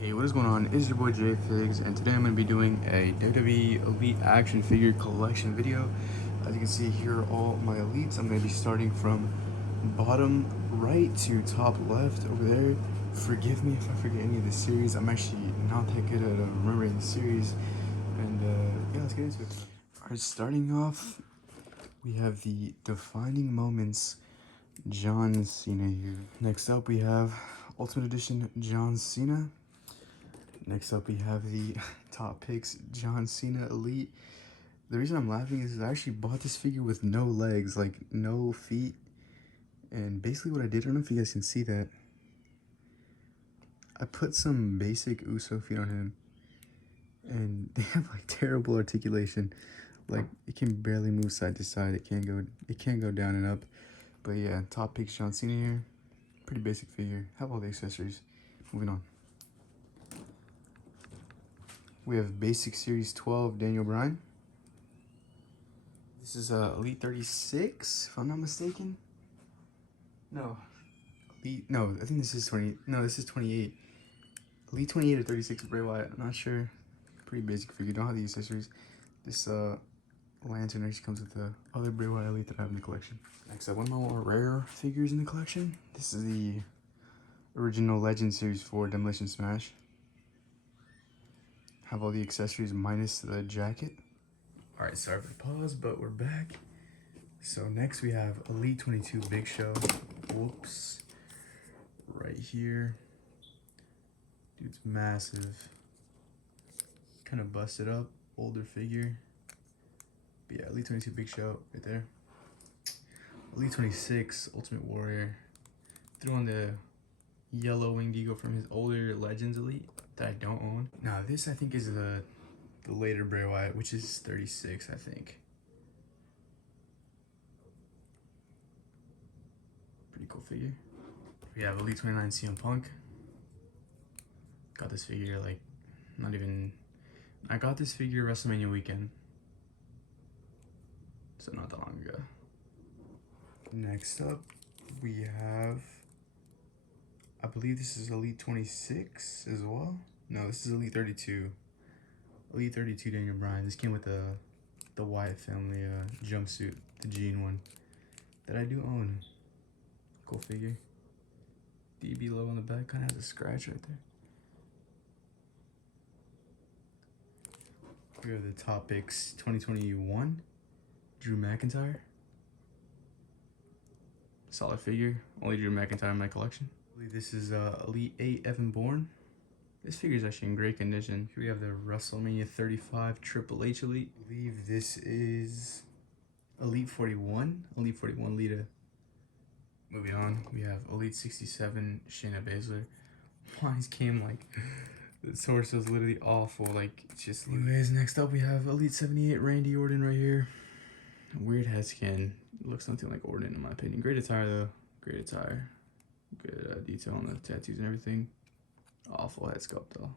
Hey, what is going on? It's your boy Jayfigs, and today I'm going to be doing a WWE Elite action figure collection video. As you can see here are all my elites. I'm going to be starting from bottom right to top left over there. Forgive me if I forget any of the series. I'm actually not that good at remembering the series. And yeah, let's get into it. Alright, starting off, we have the Defining Moments John Cena here. Next up, we have Ultimate Edition John Cena. Next up, we have the Top Picks John Cena Elite. The reason I'm laughing is I actually bought this figure with no legs, like no feet. And basically what I did, I don't know if you guys can see that, I put some basic Uso feet on him. And they have like terrible articulation. Like it can barely move side to side. It can't go down and up. But yeah, Top Picks John Cena here. Pretty basic figure. Have all the accessories. Moving on. We have Basic Series 12 Daniel Bryan. This is Elite 36, if I'm not mistaken. No. No, I think this is 20. No, this is 28. Elite 28 or 36 Bray Wyatt. I'm not sure. Pretty basic figure. Don't have the accessories. This lantern actually comes with the other Bray Wyatt Elite that I have in the collection. Next up, one of my more rare figures in the collection. This is the original Legend Series 4 Demolition Smash. Have all the accessories minus the jacket. Alright, sorry for the pause, but we're back. So next we have Elite 22 Big Show. Whoops. Right here. Dude's massive. Kind of busted up. Older figure. But yeah, Elite 22 Big Show right there. Elite 26 Ultimate Warrior. Threw on the yellow winged eagle from his older Legends Elite that I don't own. Now this I think is the later Bray Wyatt, which is 36, I think. Pretty cool figure. We have Elite 29 CM Punk. Got this figure like, I got this figure WrestleMania weekend. So not that long ago. Next up, we have, I believe this is Elite 26 as well. No, this is Elite 32. Elite 32 Daniel Bryan. This came with the Wyatt family jumpsuit, the jean one, that I do own. Cool figure. DB logo on the back, kind of has a scratch right there. Here are the Top Picks 2021 Drew McIntyre. Solid figure. Only Drew McIntyre in my collection. I believe this is Elite 8 Evan Bourne. This figure is actually in great condition. Here we have the WrestleMania 35 Triple H Elite. I believe this is Elite 41. Elite 41 Lita. Moving on, we have Elite 67 Shayna Baszler. Mine came like, the source was literally awful. Like, it's just. Anyways, next up we have Elite 78 Randy Orton right here. Weird head skin. Looks something like Orton in my opinion. Great attire though. Great attire. Good detail on the tattoos and everything. Awful head sculpt though.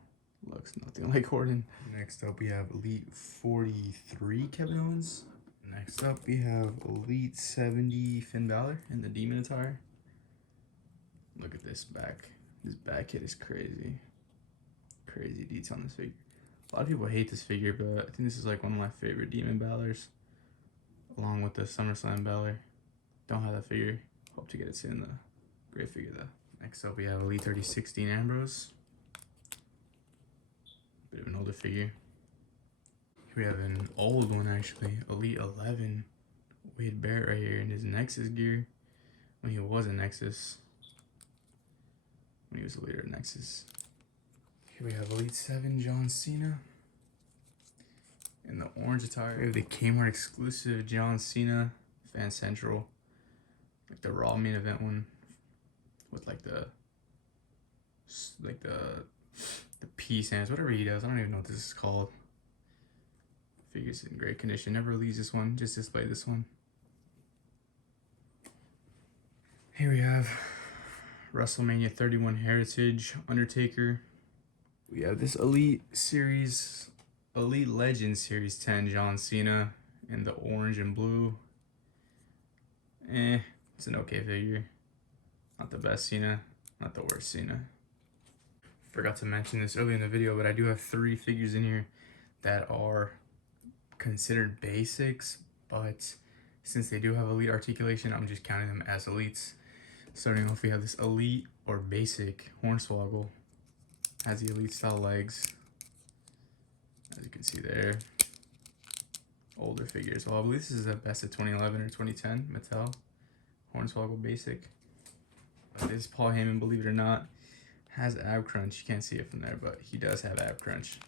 Looks nothing like Orton. Next up we have Elite 43 Kevin Owens. Next up we have Elite 70 Finn Balor in the Demon attire. Look at this back. This back hit is crazy. Crazy detail on this figure. A lot of people hate this figure, but I think this is like one of my favorite Demon Balors. Along with the SummerSlam Balor. Don't have that figure. Hope to get it soon though. Great figure though. Next up we have Elite 36 Dean Ambrose. Bit of an older figure. Here we have an old one actually. Elite 11 Wade Barrett right here in his Nexus gear. When he was a Nexus. When he was a leader at Nexus. Here we have Elite 7 John Cena. In the orange attire. We have the Kmart exclusive John Cena Fan Central. Like the Raw main event one. With like the peace hands, whatever he does. I don't even know what this is called. Figure's in great condition. Never release this one, just display this one. Here we have WrestleMania 31 Heritage Undertaker. We have this Elite Series, Elite Legends Series 10 John Cena in the orange and blue. It's an okay figure. Not the best Cena, not the worst Cena. Forgot to mention this earlier in the video, but I do have 3 figures in here that are considered basics, but since they do have elite articulation, I'm just counting them as elites. Starting off, we have this elite or basic Hornswoggle. Has the elite style legs, as you can see there. Older figures. Well, I believe this is the best of 2011 or 2010 Mattel Hornswoggle basic. This Paul Heyman, believe it or not, has ab crunch. You can't see it from there, but he does have ab crunch.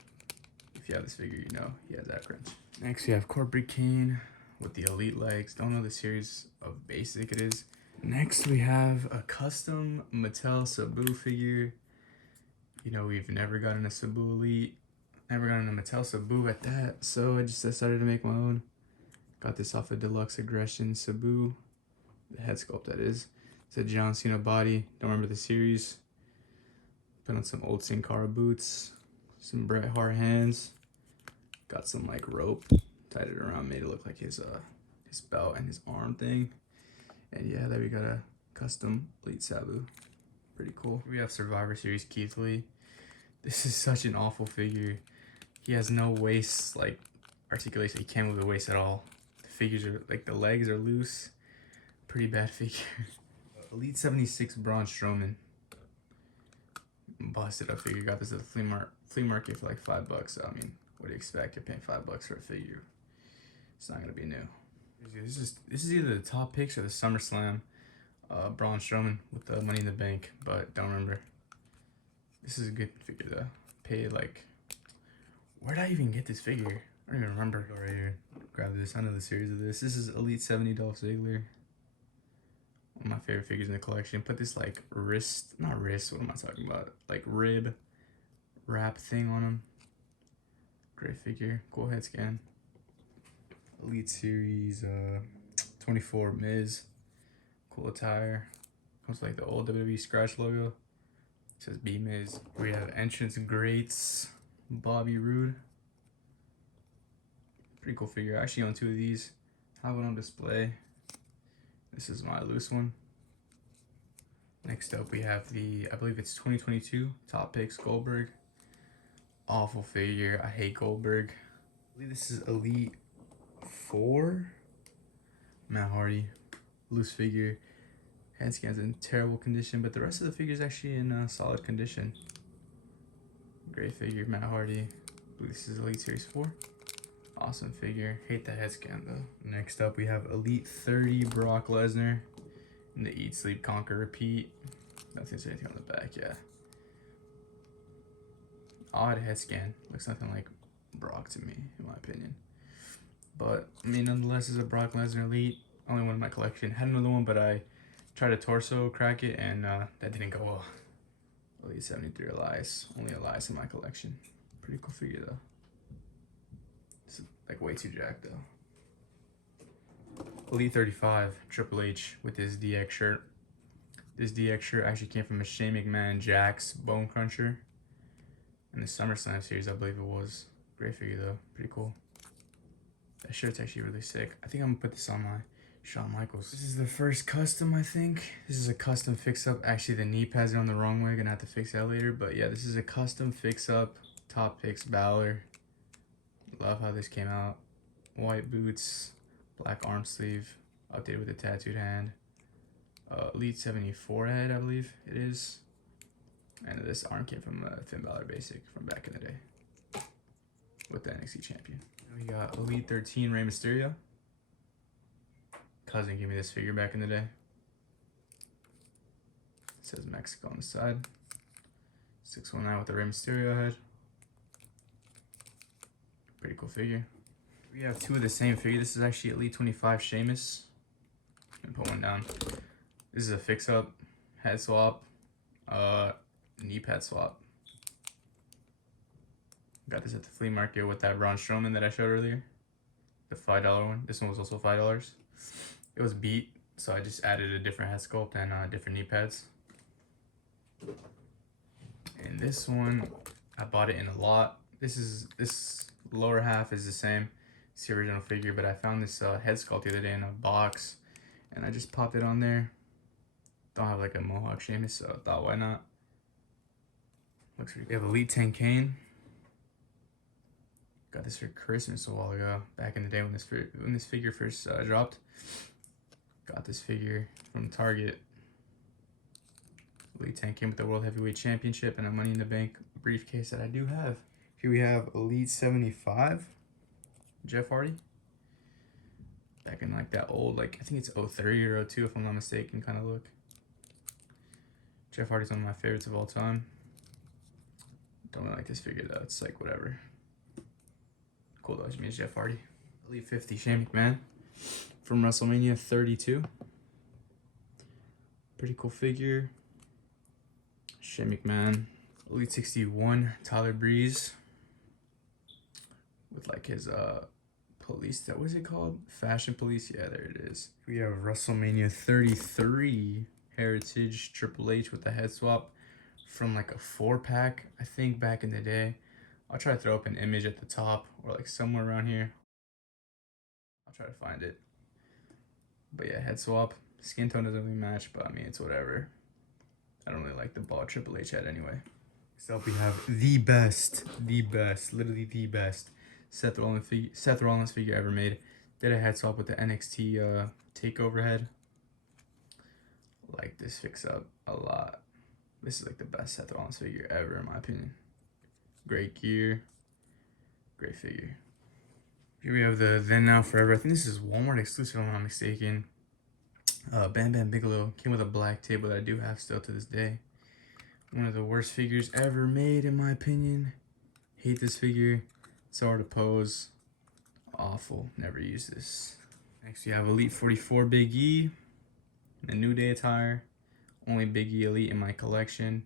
If you have this figure, you know he has ab crunch. Next, we have Corporate Kane with the elite legs. Don't know the series of basic it is. Next, we have a custom Mattel Sabu figure. You know, we've never gotten a Sabu elite. Never gotten a Mattel Sabu at that, so I just decided to make my own. Got this off of Deluxe Aggression Sabu. The head sculpt, that is. It's a John Cena body. Don't remember the series. Put on some old Sin Cara boots. Some Bret Hart hands. Got some like rope. Tied it around, made it look like his belt and his arm thing. And yeah, there we got a custom Elite Sabu. Pretty cool. We have Survivor Series Keith Lee. This is such an awful figure. He has no waist like articulation. He can't move the waist at all. The figures are like, the legs are loose. Pretty bad figure. Elite 76 Braun Strowman. Busted up figure. Got this at the flea market for like $5. I mean, what do you expect? You're paying $5 for a figure. It's not gonna be new. This is either the top picks or the SummerSlam Braun Strowman with the Money in the Bank, but don't remember. This is a good figure though. Paid like, where did I even get this figure? I don't even remember. Go right here. Grab this. I know the series of this. This is Elite 70 Dolph Ziggler. One of my favorite figures in the collection. Put this like not wrist, what am I talking about? Like rib wrap thing on him. Great figure. Cool head scan. Elite Series 24 Miz. Cool attire. Comes like the old WWE scratch logo. It says B Miz. We have entrance greats. Bobby Roode. Pretty cool figure. I actually own 2 of these. I have one on display. This is my loose one. Next up, we have the, I believe it's 2022 Top Picks Goldberg. Awful figure. I hate Goldberg. I believe this is Elite 4. Matt Hardy. Loose figure. Head scan's in terrible condition, but the rest of the figure is actually in solid condition. Great figure, Matt Hardy. I believe this is Elite Series 4. Awesome figure. Hate the head scan though. Next up, we have Elite 30 Brock Lesnar in the Eat, Sleep, Conquer, Repeat. Nothing says anything on the back, yeah. Odd head scan. Looks nothing like Brock to me, in my opinion. But, I mean, nonetheless, is a Brock Lesnar Elite. Only one in my collection. Had another one, but I tried to torso crack it, and that didn't go well. Elite 73 Elias. Only Elias in my collection. Pretty cool figure, though. It's like way too jacked, though. Elite 35 Triple H with his DX shirt. This DX shirt actually came from a Shane McMahon Jax Bone Cruncher in the SummerSlam series, I believe it was. Great figure, though. Pretty cool. That shirt's actually really sick. I think I'm gonna put this on my Shawn Michaels. This is the first custom, I think. This is a custom fix-up. Actually, the knee pads are on the wrong way. Gonna have to fix that later. But yeah, this is a custom fix-up. Top Picks Balor. Love how this came out. White boots, black arm sleeve, updated with a tattooed hand. Elite 74 head, I believe it is. And this arm came from Finn Balor basic from back in the day with the NXT champion. We got Elite 13 Rey Mysterio. Cousin gave me this figure back in the day. It says Mexico on the side. 619 with the Rey Mysterio head. Pretty cool figure. We have 2 of the same figure. This is actually Elite 25 Sheamus. I'm gonna put one down. This is a fix-up, head swap, knee pad swap. Got this at the flea market with that Braun Strowman that I showed earlier. The $5 one. This one was also $5. It was beat, so I just added a different head sculpt and different knee pads. And this one, I bought it in a lot. This lower half is the same. It's the original figure, but I found this head sculpt the other day in a box, and I just popped it on there. Don't have like a mohawk Sheamus, so I thought, why not? Looks pretty good. We have Elite 10 Kane. Got this for Christmas a while ago, back in the day when this figure first dropped. Got this figure from Target. Elite 10 came with the World Heavyweight Championship and a Money in the Bank briefcase that I do have. Here we have Elite 75, Jeff Hardy. Back in like that old, like I think it's 03 or 02 if I'm not mistaken, kind of look. Jeff Hardy's one of my favorites of all time. Don't really like this figure though, it's like whatever. Cool though, it means Jeff Hardy. Elite 50, Shane McMahon from WrestleMania 32. Pretty cool figure. Shane McMahon. Elite 61, Tyler Breeze. With like his police, what is it called? Fashion Police, yeah, there it is. We have WrestleMania 33 Heritage Triple H with the head swap from like a 4-pack, I think back in the day. I'll try to throw up an image at the top or like somewhere around here. I'll try to find it. But yeah, head swap. Skin tone doesn't really match, but I mean, it's whatever. I don't really like the ball Triple H had anyway. Next up, we have the best, literally the best Seth Rollins figure ever made. Did a head swap with the NXT takeover head. Like this fix up a lot. This is like the best Seth Rollins figure ever in my opinion. Great gear, great figure. Here we have the Then Now Forever. I think this is Walmart exclusive if I'm not mistaken. Bam Bam Bigelow came with a black table that I do have still to this day. One of the worst figures ever made in my opinion. Hate this figure. So hard to pose. Awful. Never use this. Next we have Elite 44 Big E. The New Day attire. Only Big E Elite in my collection.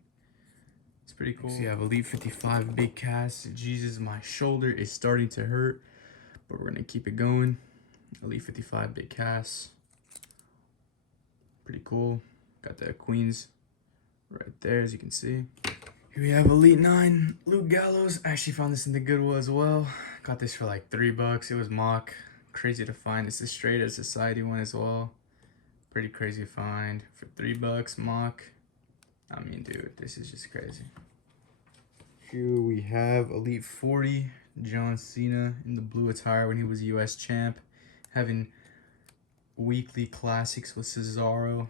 It's pretty cool. Next we have Elite 55 Big Cass. Jesus, my shoulder is starting to hurt. But we're going to keep it going. Elite 55 Big Cass. Pretty cool. Got the Queens right there, as you can see. Here we have Elite 9 Luke Gallows. I actually found this in the Goodwill as well. Got this for like $3. It was mock. Crazy to find. This is straight as Society one as well. Pretty crazy to find for $3 mock. I mean, dude, this is just crazy. Here we have Elite 40 John Cena in the blue attire when he was US champ, having weekly classics with Cesaro.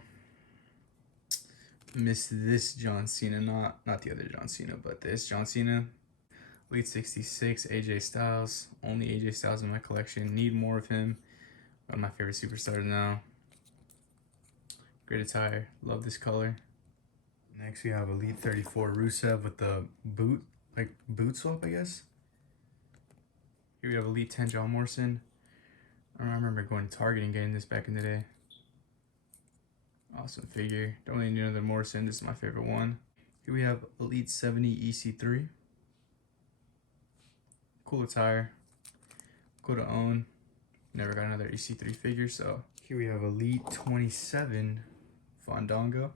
Missed this John Cena, not the other John Cena, but this John Cena. Elite 66 AJ Styles. Only AJ Styles in my collection. Need more of him. One of my favorite superstars now. Great attire. Love this color. Next we have Elite 34 Rusev with the boot swap, I guess. Here we have Elite 10 John Morrison. I remember going to Target and getting this back in the day. Awesome figure. Don't really need another Morrison. This is my favorite one. Here we have Elite 70 EC3. Cool attire. Cool to own. Never got another EC3 figure, so. Here we have Elite 27 Fandango.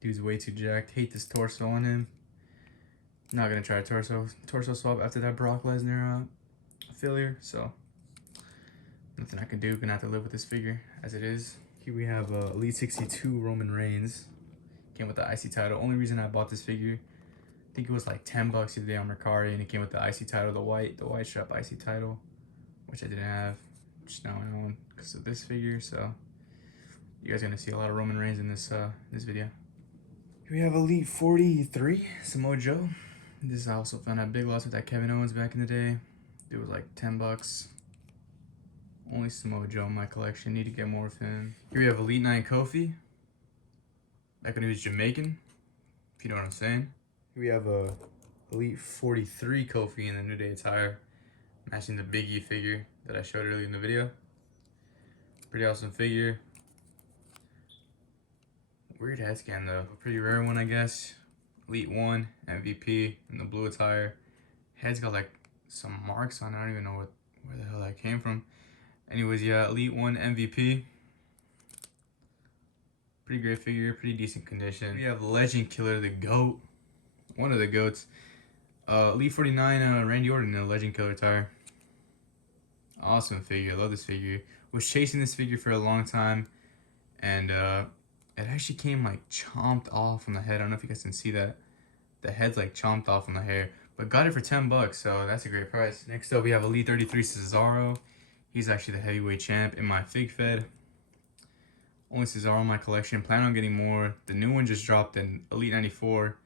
Dude's way too jacked. Hate this torso on him. Not gonna try a torso swap after that Brock Lesnar failure, so nothing I can do. Gonna have to live with this figure as it is. Here we have Elite 62 Roman Reigns. Came with the IC title. Only reason I bought this figure, I think it was like $10 the other day on Mercari, and it came with the IC title, the white strap IC title, which I didn't have, which now I own because of this figure. So you guys are gonna see a lot of Roman Reigns in this video. Here we have Elite 43 Samoa Joe. This I also found at Big Lots with that Kevin Owens back in the day. It was like $10. Only Samoa Joe in my collection. Need to get more of him. Here we have Elite 9 Kofi. Back when he was Jamaican, if you know what I'm saying. Here we have Elite 43 Kofi in the New Day attire, matching the Big E figure that I showed earlier in the video. Pretty awesome figure. Weird head scan though. A pretty rare one, I guess. Elite 1 MVP in the blue attire. Head's got like some marks on it. I don't even know where the hell that came from. Anyways, yeah, Elite 1 MVP. Pretty great figure, pretty decent condition. We have Legend Killer, the GOAT. One of the GOATs. Elite 49 Randy Orton in a Legend Killer attire. Awesome figure, love this figure. Was chasing this figure for a long time, and it actually came like chomped off on the head. I don't know if you guys can see that. The head's like chomped off on the hair. But got it for 10 bucks, so that's a great price. Next up, we have Elite 33 Cesaro. He's actually the heavyweight champ in my Fig Fed. Only Cesaro in my collection. Plan on getting more. The new one just dropped in Elite 94.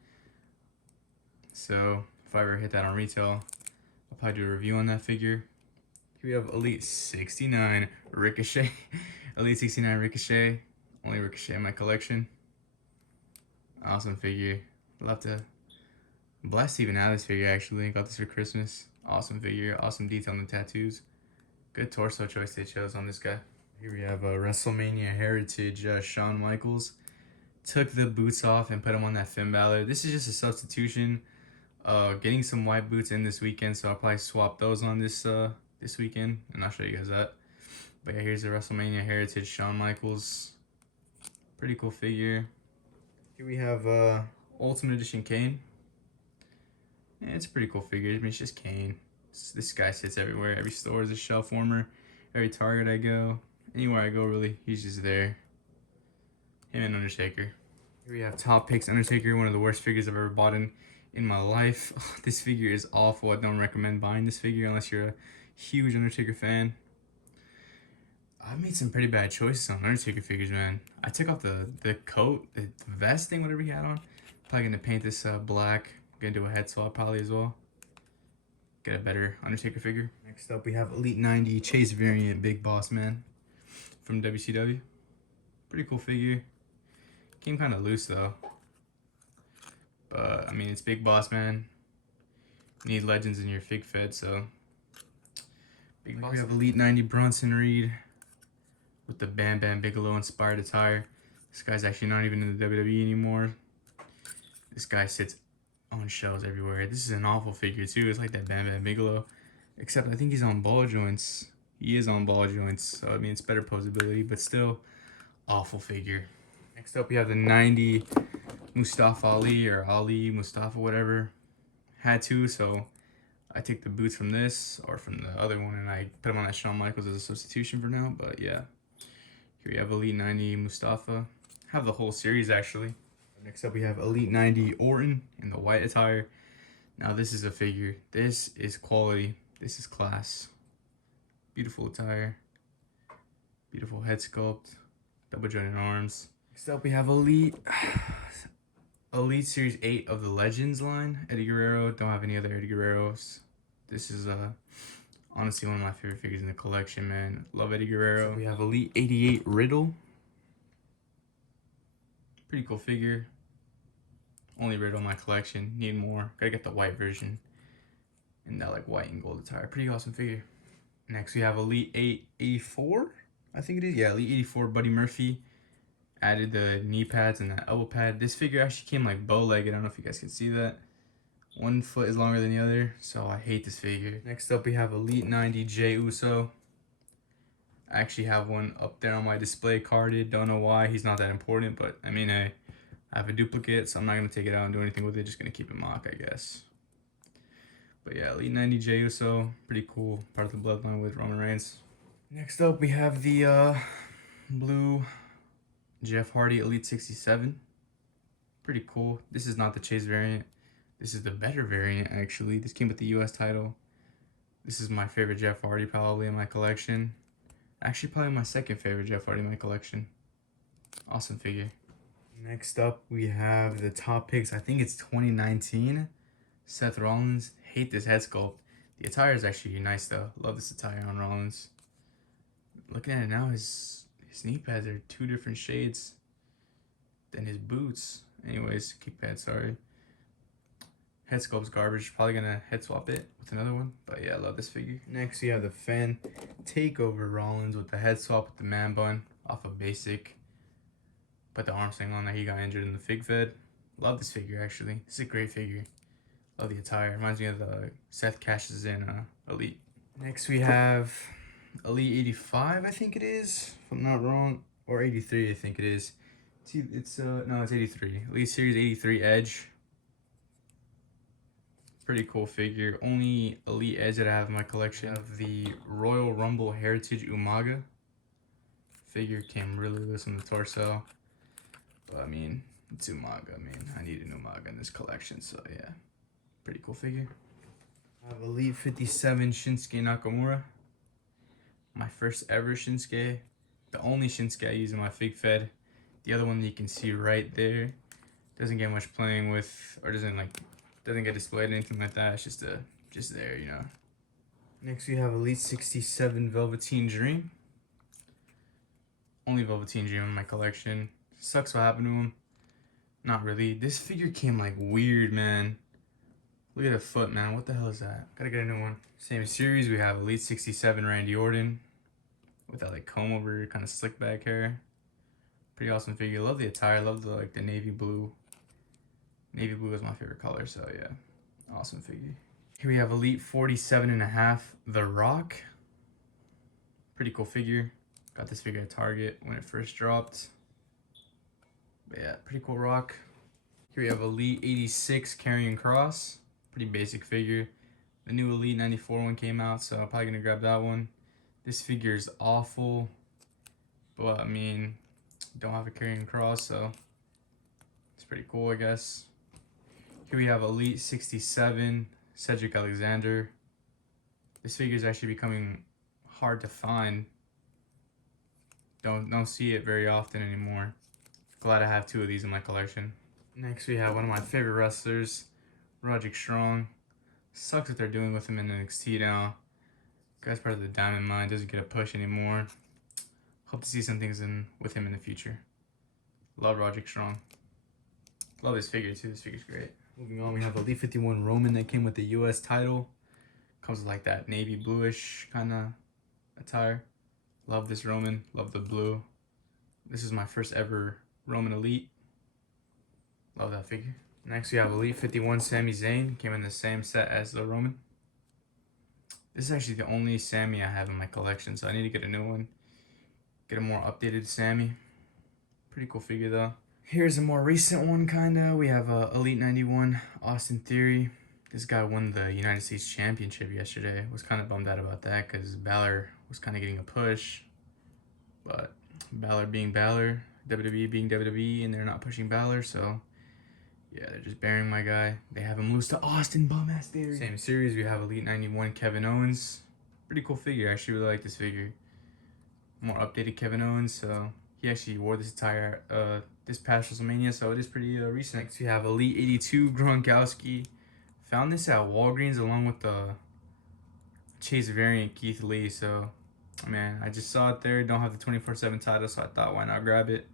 So if I ever hit that on retail, I'll probably do a review on that figure. Here we have Elite 69 Ricochet. Elite 69 Ricochet. Only Ricochet in my collection. Awesome figure. Love to blessed to even have this figure actually. Got this for Christmas. Awesome figure. Awesome detail on the tattoos. Good torso choice they chose on this guy. Here we have a WrestleMania Heritage Shawn Michaels. Took the boots off and put them on that Finn Balor. This is just a substitution. Getting some white boots in this weekend, so I'll probably swap those on this weekend, and I'll show you guys that. But yeah, here's the WrestleMania Heritage Shawn Michaels. Pretty cool figure. Here we have Ultimate Edition Kane. Yeah, it's a pretty cool figure. I mean, it's just Kane. This guy sits everywhere. Every store is a shelf warmer. Every Target I go, anywhere I go really, he's just there. Him and Undertaker. Here we have Top Picks Undertaker, one of the worst figures I've ever bought in my life. Oh, this figure is awful. I don't recommend buying this figure unless you're a huge Undertaker fan. I've made some pretty bad choices on Undertaker figures, man. I took off the coat, the vest thing, whatever he had on. Probably gonna paint this black. Gonna do a head swap probably as well. Get a better Undertaker figure. Next up, we have Elite 90 Chase variant Big Boss Man from WCW. Pretty cool figure. Came kind of loose though. But I mean, it's Big Boss Man. You need legends in your Fig Fed, so. Big Boss. We have Elite 90 Bronson Reed with the Bam Bam Bigelow inspired attire. This guy's actually not even in the WWE anymore. This guy sits on shelves everywhere. This is an awful figure too. It's like that Bam Bam Bigelow, except I think he's on ball joints. He is on ball joints, so I mean it's better posability, but still awful figure. Next up we have the 90 Mustafa Ali, or Ali Mustafa, whatever. Had to, so I take the boots from this or from the other one and I put them on that Shawn Michaels as a substitution for now. But yeah, here we have Elite 90 Mustafa. Have the whole series actually. Next up we have Elite 90 Orton in the white attire. Now this is a figure. This is quality. This is class. Beautiful attire. Beautiful head sculpt. Double jointed arms. Next up we have Elite Series 8 of the Legends line. Eddie Guerrero. Don't have any other Eddie Guerreros. This is honestly one of my favorite figures in the collection, man. Love Eddie Guerrero. So we have Elite 88 Riddle. Pretty cool figure. Only Riddle in my collection. Need more. Gotta get the white version. And that like white and gold attire. Pretty awesome figure. Next we have Elite 84. I think it is. Yeah, Elite 84 Buddy Murphy. Added the knee pads and the elbow pad. This figure actually came like bow-legged. I don't know if you guys can see that. One foot is longer than the other. So I hate this figure. Next up we have Elite 90 Jey Uso. I actually have one up there on my display carded. Don't know why. He's not that important, but I mean, I have a duplicate, so I'm not going to take it out and do anything with it. Just going to keep it mock, I guess. But yeah, Elite 90 Jey Uso. Pretty cool. Part of the bloodline with Roman Reigns. Next up, we have the blue Jeff Hardy Elite 67. Pretty cool. This is not the Chase variant. This is the better variant, actually. This came with the US title. This is my favorite Jeff Hardy probably in my collection. Actually, probably my second favorite Jeff Hardy in my collection. Awesome figure. Next up, we have the Top Picks. I think it's 2019. Seth Rollins. Hate this head sculpt. The attire is actually nice, though. Love this attire on Rollins. Looking at it now, his knee pads are 2 different shades than his boots. Anyways, kick pads, sorry. Head sculpt's garbage. Probably gonna head swap it with another one. But yeah, I love this figure. Next, we have the Fan Takeover Rollins with the head swap with the man bun off of basic. Put the arm sling on that he got injured in the Fig Fed. Love this figure, actually. This is a great figure. Love the attire. Reminds me of the Seth cashes in Elite. Next, we have Elite 85, I think it is, if I'm not wrong. Or 83, I think it is. No, it's 83. Elite Series 83 Edge. Pretty cool figure. Only Elite Edge that I have in my collection of the Royal Rumble Heritage Umaga. Figure came really loose on the torso. But I mean, It's Umaga, man. I need a new Umaga in this collection, so yeah. Pretty cool figure. I have Elite 57 Shinsuke Nakamura. My first ever Shinsuke. The only Shinsuke I use in my Fig Fed. The other one that you can see right there. Doesn't get much playing with, or doesn't get displayed or anything like that. It's just there, you know. Next we have Elite 67 Velveteen Dream. Only Velveteen Dream in my collection. Sucks what happened to him. Not really. This figure came like weird, man. Look at the foot, man. What the hell is that? Gotta get a new one. Same series, we have Elite 67 Randy Orton. With that like comb over, kind of slick back hair. Pretty awesome figure. Love the attire. Love the navy blue. Navy blue is my favorite color, so yeah. Awesome figure. Here we have Elite 47.5 The Rock. Pretty cool figure. Got this figure at Target when it first dropped. But yeah, pretty cool Rock. Here we have Elite 86 Karrion Kross. Pretty basic figure. The new Elite 94 one came out, so I'm probably gonna grab that one. This figure is awful, but I mean, don't have a Karrion Kross, so it's pretty cool, I guess. Here we have Elite 67 Cedric Alexander. This figure is actually becoming hard to find. Don't see it very often anymore. Glad I have two of these in my collection. Next we have one of my favorite wrestlers, Roderick Strong. Sucks what they're doing with him in NXT now. Guy's part of the Diamond Mine, doesn't get a push anymore. Hope to see some things with him in the future. Love Roderick Strong. Love this figure too, this figure's great. Moving on, we have Elite 51 Roman that came with the US title. Comes with like that navy bluish kind of attire. Love this Roman, love the blue. This is my first ever Roman Elite. Love that figure. Next we have Elite 51 Sami Zayn. Came in the same set as the Roman. This is actually the only Sami I have in my collection, so I need to get a new one. Get a more updated Sami. Pretty cool figure though. Here's a more recent one kinda. We have Elite 91 Austin Theory. This guy won the United States Championship yesterday. Was kind of bummed out about that because Balor was kind of getting a push. But Balor being Balor, WWE being WWE, and they're not pushing Balor, so yeah, they're just burying my guy. They have him lose to Austin Bum-ass Theory. Same series, we have Elite 91 Kevin Owens. Pretty cool figure. I actually really like this figure. More updated Kevin Owens, so he actually wore this attire this past WrestleMania, so it is pretty recent. Next, we have Elite 82 Gronkowski. Found this at Walgreens along with the Chase variant Keith Lee, so man, I just saw it there. Don't have the 24/7 title, so I thought why not grab it.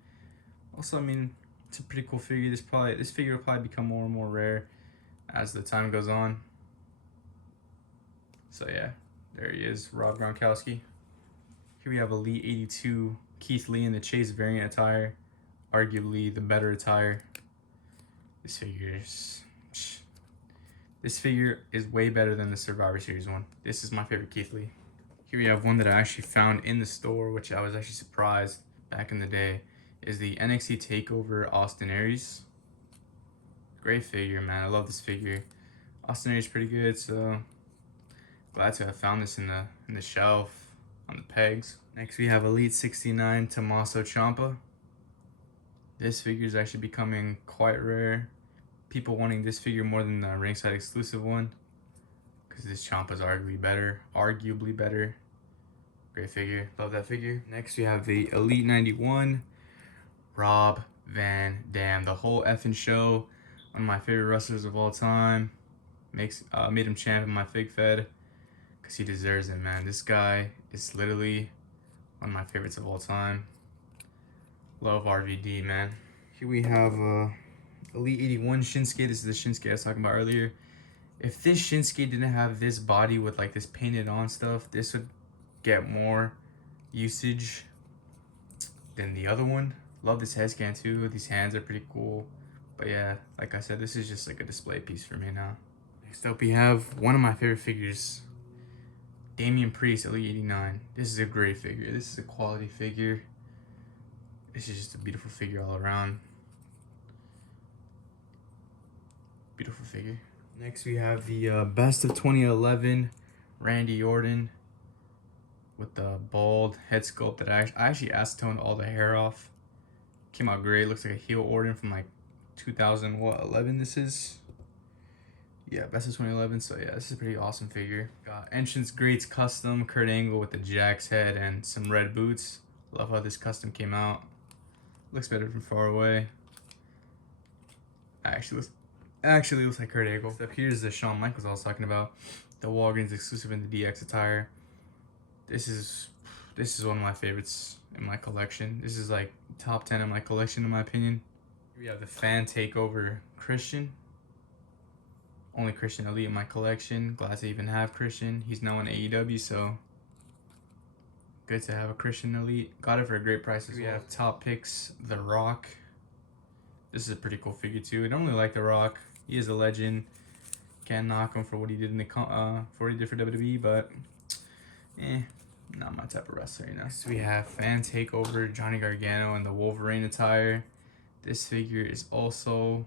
Also, I mean, it's a pretty cool figure. This figure will probably become more and more rare as the time goes on. So yeah, there he is, Rob Gronkowski. Here we have Elite 82 Keith Lee in the Chase variant attire, arguably the better attire. This figure is way better than the Survivor Series one. This is my favorite Keith Lee. Here we have one that I actually found in the store, which I was actually surprised back in the day, is the NXT TakeOver Austin Aries. Great figure, man. I love this figure. Austin Aries pretty good, so glad to have found this in the shelf on the pegs. Next we have Elite 69 Tommaso Ciampa. This figure is actually becoming quite rare. People wanting this figure more than the ringside exclusive one, because this Ciampa's arguably better. Great figure, love that figure. Next we have the Elite 91 Rob Van Dam. The whole effing show. One of my favorite wrestlers of all time. Made him champ in my Fig Fed because he deserves it, man. This guy is literally one of my favorites of all time. Love RVD, man. Here we have Elite 81 Shinsuke. This is the Shinsuke I was talking about earlier. If this Shinsuke didn't have this body with like this painted on stuff, this would get more usage than the other one. Love this head scan too. These hands are pretty cool. But yeah, like I said, this is just like a display piece for me now. Next up we have one of my favorite figures, Damian Priest, Elite 89. This is a great figure. This is a quality figure. This is just a beautiful figure all around. Beautiful figure. Next we have the best of 2011 Randy Orton with the bald head sculpt that I actually acetone all the hair off. Came out great. Looks like a heel Orton from like 2011 this is. Yeah, best of 2011. So yeah, this is a pretty awesome figure. Got Entrance Greats custom Kurt Angle with the Jack's head and some red boots. Love how this custom came out. Looks better from far away. Actually looks like Kurt Angle. Up here's the Shawn Michaels I was talking about. The Walgreens exclusive in the DX attire. This is one of my favorites in my collection. This is like top 10 in my collection in my opinion. We have the Fan Takeover Christian. Only Christian Elite in my collection. Glad to even have Christian. He's now in AEW, so good to have a Christian Elite. Got it for a great price as well. We have Top Picks, The Rock. This is a pretty cool figure too. I don't really like The Rock. He is a legend. Can't knock him for what he did in the for what he did for WWE, but not my type of wrestler, you know. So we have Fan Takeover, Johnny Gargano, and the Wolverine attire. This figure is also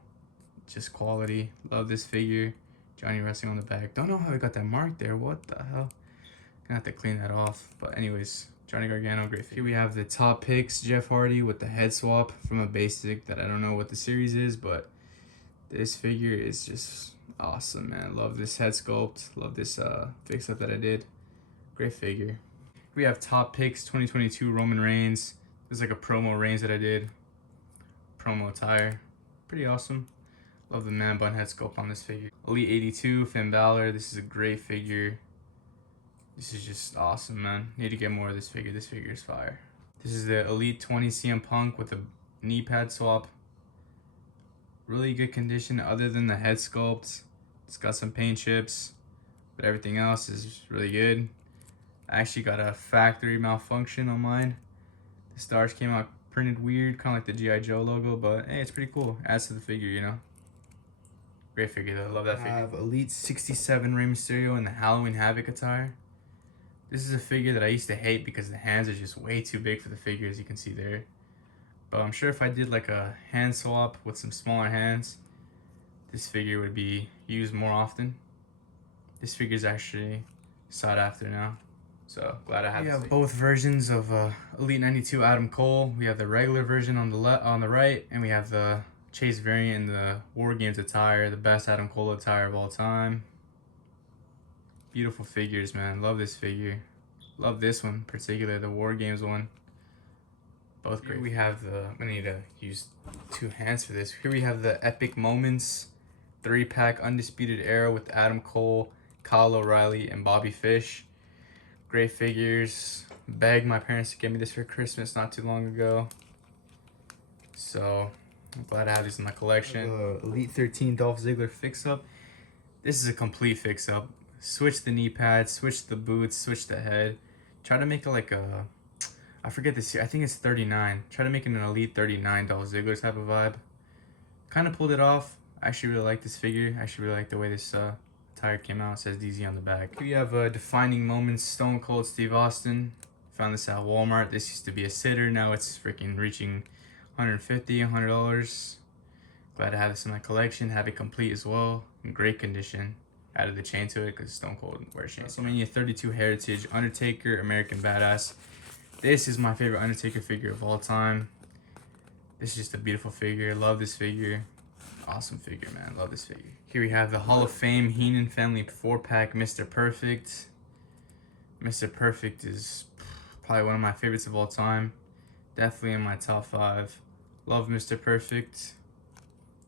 just quality. Love this figure. Johnny wrestling on the back. Don't know how he got that mark there. What the hell? Gonna have to clean that off. But anyways, Johnny Gargano, great figure. Here we have the Top Picks Jeff Hardy with the head swap from a basic that I don't know what the series is, but this figure is just awesome, man. Love this head sculpt. Love this fix up that I did. Great figure. We have Top Picks 2022 Roman Reigns. There's like a promo Reigns that I did. Promo attire. Pretty awesome. Love the man bun head sculpt on this figure. Elite 82 Finn Balor. This is a great figure. This is just awesome, man. Need to get more of this figure. This figure is fire. This is the Elite 20 CM Punk with the knee pad swap. Really good condition other than the head sculpt. It's got some paint chips, but everything else is really good. I actually got a factory malfunction on mine. The stars came out printed weird, kind of like the G.I. Joe logo, but hey, it's pretty cool. Adds to the figure, you know. Great figure though. Love that figure. I have Elite 67 Rey Mysterio in the Halloween Havoc attire. This is a figure that I used to hate because the hands are just way too big for the figure, as you can see there. But I'm sure if I did like a hand swap with some smaller hands, this figure would be used more often. This figure is actually sought after now. So glad I have. We have both versions of Elite 92 Adam Cole. We have the regular version on the right, and we have the Chase variant in the War Games attire, the best Adam Cole attire of all time. Beautiful figures, man. Love this figure. Love this one, particularly the War Games one. Both great. Here we have the, I'm gonna need to use two hands for this. Here we have the Epic Moments 3-pack Undisputed Era with Adam Cole, Kyle O'Reilly, and Bobby Fish. Great figures. Begged my parents to get me this for Christmas not too long ago. So I'm glad I have these in my collection. Elite 13 Dolph Ziggler fix-up. This is a complete fix-up. Switch the knee pads, switch the boots, switch the head. Try to make it like a, I forget this year, I think it's 39. Try to make it an Elite 39 Dolph Ziggler type of vibe. Kind of pulled it off. I actually really like this figure. I actually really like the way this attire came out. It says DZ on the back. Here we have Defining Moments Stone Cold Steve Austin. Found this at Walmart. This used to be a sitter. Now it's freaking reaching $150, $100. Glad to have this in my collection. Have it complete as well. In great condition. Added the chain to it because Stone Cold wears chains. WrestleMania 32 Heritage Undertaker American Badass. This is my favorite Undertaker figure of all time. This is just a beautiful figure. Love this figure. Awesome figure, man. Love this figure. Here we have the Hall of Fame Heenan Family 4-pack Mr. Perfect. Mr. Perfect is probably one of my favorites of all time. Definitely in my top 5. Love Mr. Perfect.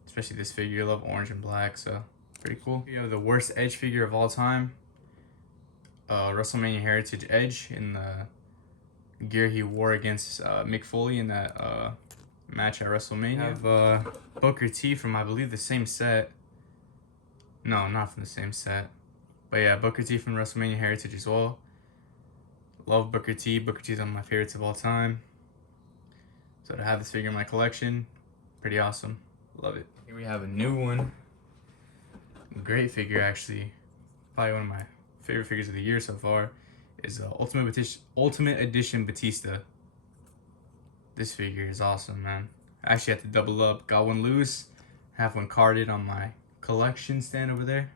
Especially this figure. Love orange and black, so pretty cool. We have the worst Edge figure of all time. WrestleMania Heritage Edge in the gear he wore against Mick Foley in that match at WrestleMania. We have Booker T from, I believe, the same set. No, not from the same set. But yeah, Booker T from WrestleMania Heritage as well. Love Booker T. Booker T is one of my favorites of all time. So to have this figure in my collection, pretty awesome. Love it. Here we have a new one. Great figure, actually. Probably one of my favorite figures of the year so far. Is Ultimate Edition Batista. This figure is awesome, man. I actually had to double up. Got one loose. Have one carded on my collection stand over there.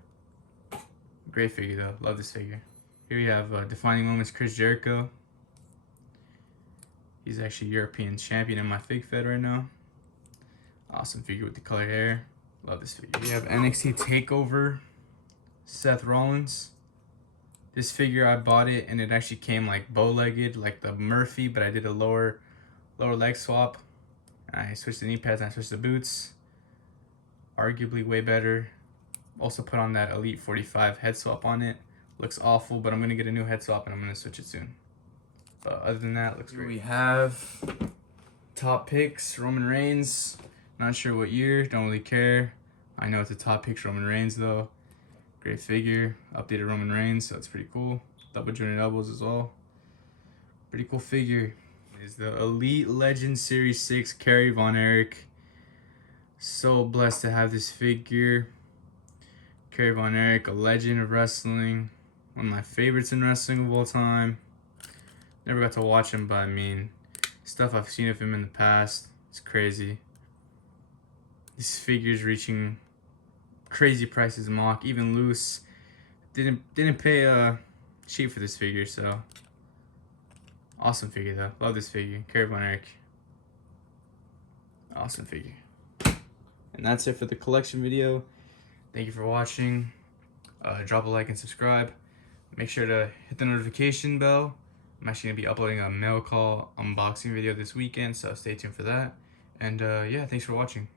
Great figure, though. Love this figure. Here we have Defining Moments Chris Jericho. He's actually European champion in my Fig Fed right now. Awesome figure with the colored hair. Love this figure. We have NXT TakeOver Seth Rollins. This figure, I bought it and it actually came like bow-legged, like the Murphy, but I did a lower leg swap. I switched the knee pads and I switched the boots. Arguably way better. Also put on that Elite 45 head swap on it. Looks awful, but I'm gonna get a new head swap and I'm gonna switch it soon. But other than that, it looks great. We have top picks, Roman Reigns. Not sure what year, don't really care. I know it's a top picks, Roman Reigns though. Great figure, updated Roman Reigns, so that's pretty cool. Double jointed elbows as well. Pretty cool figure. Is the Elite Legend Series 6 Kerry Von Erich. So blessed to have this figure. Kerry Von Erich, a legend of wrestling. One of my favorites in wrestling of all time. Never got to watch him, but I mean, stuff I've seen of him in the past, it's crazy. This figure's reaching crazy prices mock, even loose. Didn't pay cheap for this figure, so awesome figure though. Love this figure. Kerry Von Erich. Awesome figure. And that's it for the collection video. Thank you for watching. Drop a like and subscribe. Make sure to hit the notification bell. I'm actually gonna be uploading a mail call unboxing video this weekend, so stay tuned for that. And yeah, thanks for watching.